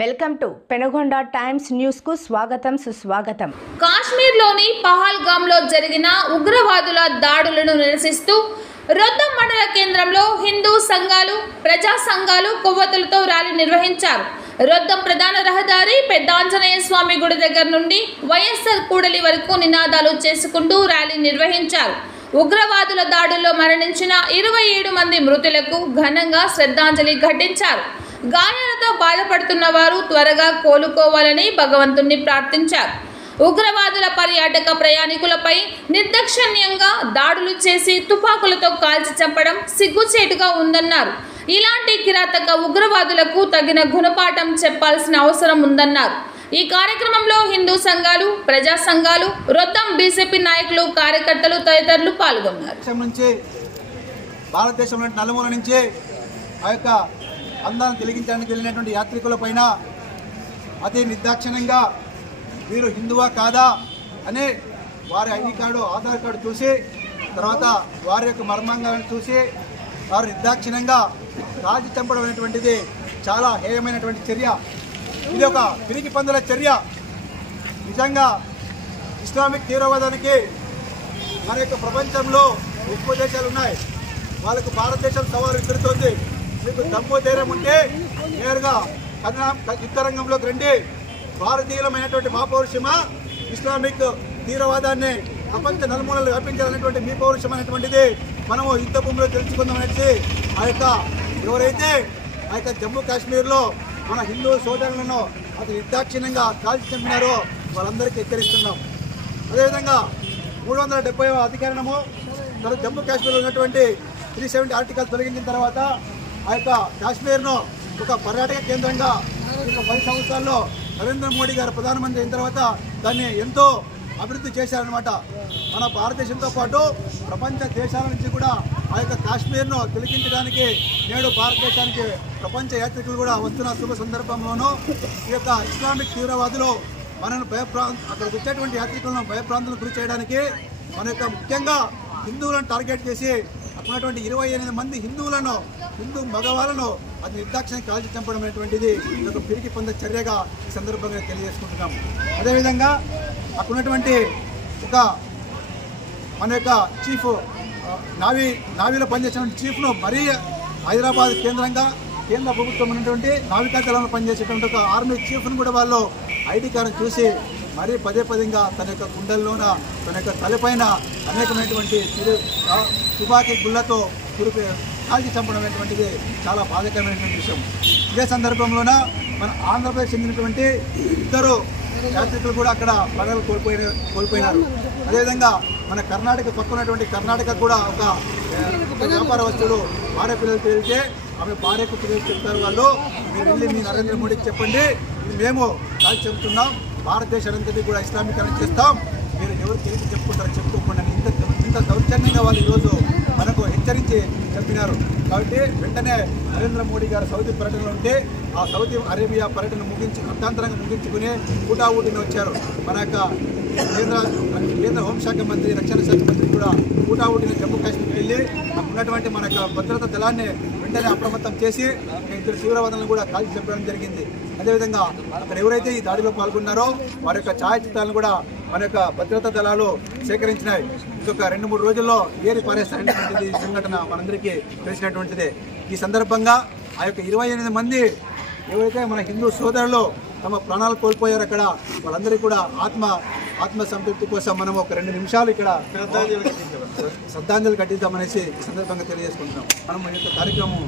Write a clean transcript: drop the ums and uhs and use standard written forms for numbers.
Welcome to Penugonda Times News కు స్వాగతం సుస్వాగతం. కాశ్మీర్లోని పహల్గామ్లో జరిగిన ఉగ్రవాదుల దాడులను నిరసిస్తూ రొద్దం మండల కేంద్రంలో హిందూ సంఘాలు, ప్రజా సంఘాలు కొవ్వొత్తులతో ర్యాలీ నిర్వహించారు. రొద్దం ప్రధాన రహదారి పెద్ద ఆంజనేయ స్వామి గుడి దగ్గర నుండి వైఎస్ఆర్ కూడలి వరకు నినాదాలు చేసుకుంటూ ర్యాలీ నిర్వహించారు. ఉగ్రవాదుల దాడుల్లో మరణించిన 27 మంది మృతులకు ఘనంగా శ్రద్ధాంజలి ఘటించారు. గాయాలతో బాధపడుతున్న వారు త్వరగా కోలుకోవాలని భగవంతుణ్ణి ప్రార్థించారు. ఉగ్రవాదుల పర్యాటక ప్రయాణికులపై నిర్దాక్షిణ్యంగా దాడులు చేసి తుపాకులతో కాల్చి చంపడం సిగ్గుచేటుగా ఉందన్నారు. ఇలాంటి కిరాతక ఉగ్రవాదులకు తగిన గుణపాఠం చెప్పాల్సిన అవసరం ఉందన్నారు. ఈ కార్యక్రమంలో హిందూ సంఘాలు, ప్రజా సంఘాలు, రొద్దం బీజేపీ నాయకులు, కార్యకర్తలు తదితరులు పాల్గొన్నారు. భారతదేశంలో నలుమూల నుంచి ఆ యొక్క అందాన్ని తెలిగించడానికి వెళ్ళినటువంటి యాత్రికుల పైన అతి నిర్దాక్షిణ్యంగా వీరు హిందువా కాదా అని వారి ఐడి కార్డు, ఆధార్ కార్డు చూసి తర్వాత వారి యొక్క మర్మాంగాలను చూసి వారు నిర్దాక్షిణ్యంగా కాల్చి చంపడం అనేటువంటిది చాలా హేయమైనటువంటి చర్య. ఇది ఒక పిరికి పందుల చర్య. నిజంగా ఇస్లామిక్ తీవ్రవాదానికి మన యొక్క ప్రపంచంలో ఎక్కువ దేశాలు ఉన్నాయి. వాళ్ళకు భారతదేశం సవాలు విసురుతోంది. మీకు దమ్ము ధైర్యం ఉంటే నేరుగా యుద్ధ రంగంలోకి రండి. భారతీయులమైనటువంటి మా పౌరుషమా ఇస్లామిక్ తీవ్రవాదాన్ని ప్రపంచ నలుమూలలు వ్యాపించాలనేటువంటి మీ పౌరుషం అనేటువంటిది మనము యుద్ధ భూమిలో తెలుసుకుందాం అనేసి ఆ యొక్క ఎవరైతే ఆ యొక్క జమ్మూ కాశ్మీర్లో మన హిందూ సోదరులను అతి నిర్దాక్షిణ్యంగా కాల్చి చంపినారో వాళ్ళందరికీ హెచ్చరిస్తున్నాం. అదేవిధంగా 370వ అధికరణము జమ్మూ కాశ్మీర్లో ఉన్నటువంటి 370 ఆర్టికల్ తొలగించిన తర్వాత ఆ యొక్క కాశ్మీర్ను ఒక పర్యాటక కేంద్రంగా 10 సంవత్సరాల్లో నరేంద్ర మోడీ గారు ప్రధానమంత్రి అయిన తర్వాత దాన్ని ఎంతో అభివృద్ధి చేశారనమాట. మన భారతదేశంతో పాటు ప్రపంచ దేశాల నుంచి కూడా ఆ యొక్క కాశ్మీర్ను తొలగించడానికి నేడు భారతదేశానికి ప్రపంచ యాత్రికులు కూడా వస్తున్న శుభ సందర్భంలోనూ ఈ యొక్క ఇస్లామిక్ తీవ్రవాదులు మనను అక్కడికి వచ్చేటువంటి యాత్రికులను భయప్రాంతాలకు గురి చేయడానికి మన యొక్క ముఖ్యంగా హిందువులను టార్గెట్ చేసి ఉన్నటువంటి 28 మంది హిందూ మగవాళ్ళను అది నిర్దాక్షిణ్యం కాల్చి చంపడం అనేటువంటిది ఒక పిరికి పొందే చర్యగా ఈ సందర్భంగా తెలియజేసుకుంటున్నాం. అదేవిధంగా అక్కడ ఉన్నటువంటి ఒక మన యొక్క చీఫ్ నావీలో పనిచేసిన చీఫ్ను మరీ హైదరాబాద్ కేంద్రంగా కేంద్ర ప్రభుత్వం ఉన్నటువంటి నావికా దళంలో పనిచేసేటువంటి ఒక ఆర్మీ చీఫ్ను కూడా వాళ్ళు ఐడి కార్డు చూసి మరీ పదేపదంగా తన యొక్క గుండెల్లోన తన యొక్క తలపైన అనేకమైనటువంటి తుపాకీ గుళ్లతో కాల్చి చంపడం అనేటువంటిది చాలా బాధాకరమైనటువంటి విషయం. ఇదే సందర్భంలోన మన ఆంధ్రప్రదేశ్ చెందినటువంటి 2 యాత్రికులు కూడా అక్కడ ప్రాణాలు కోల్పోయినారు. అదేవిధంగా మన కర్ణాటక పక్కనటువంటి కర్ణాటక కూడా ఒక వ్యాపార వస్తువులు భార్య పిల్లలు తెలిస్తే ఆమె భార్యకు పిల్లలు చెప్తారు. వాళ్ళు మీరు వెళ్ళి మీ నరేంద్ర మోడీకి చెప్పండి, మేము కాల్చి చెబుతున్నాం, భారతదేశాలంతటి కూడా ఇస్లామీకరణ చేస్తాం, మీరు ఎవరు తెలిసి చెప్పుకుంటారో చెప్పుకోకుండా ఇంత దౌర్జన్యంగా వాళ్ళు ఈరోజు మనకు హెచ్చరించి చెప్పినారు. కాబట్టి వెంటనే నరేంద్ర మోడీ గారు సౌదీ పర్యటనలో ఉంటే ఆ సౌదీ అరేబియా పర్యటన అర్థాంతరంగా ముగించుకుని ఊటాఊటిని వచ్చారు. మన యొక్క కేంద్ర హోంశాఖ మంత్రి, రక్షణ శాఖ మంత్రి కూడా ఊటాఊటిని జమ్మూ కాశ్మీర్కి వెళ్ళి ఉన్నటువంటి మన యొక్క భద్రతా దళాన్ని వెంటనే అప్రమత్తం చేసి 2 తీవ్రవాదులను కూడా కాల్చి చంపడం జరిగింది. అదేవిధంగా అక్కడ ఎవరైతే ఈ దాడిలో పాల్గొన్నారో వారి యొక్క ఛాయాచిత్రాలను కూడా మన యొక్క భద్రతా దళాలు సేకరించినాయి. ఇంకొక 2-3 రోజుల్లో ఏరి పారేస్తారనేటువంటిది సంఘటన మనందరికీ తెలిసినటువంటిదే. ఈ సందర్భంగా ఆ యొక్క 28 మంది ఎవరైతే మన హిందూ సోదరులు తమ ప్రాణాలు కోల్పోయారు అక్కడ వాళ్ళందరికీ కూడా ఆత్మ సంతృప్తి కోసం మనం ఒక 2 నిమిషాలు ఇక్కడ శ్రద్ధాంజలి ఘటిద్దామనేసి ఈ సందర్భంగా తెలియజేసుకుంటున్నాం. మనం ఈ యొక్క కార్యక్రమం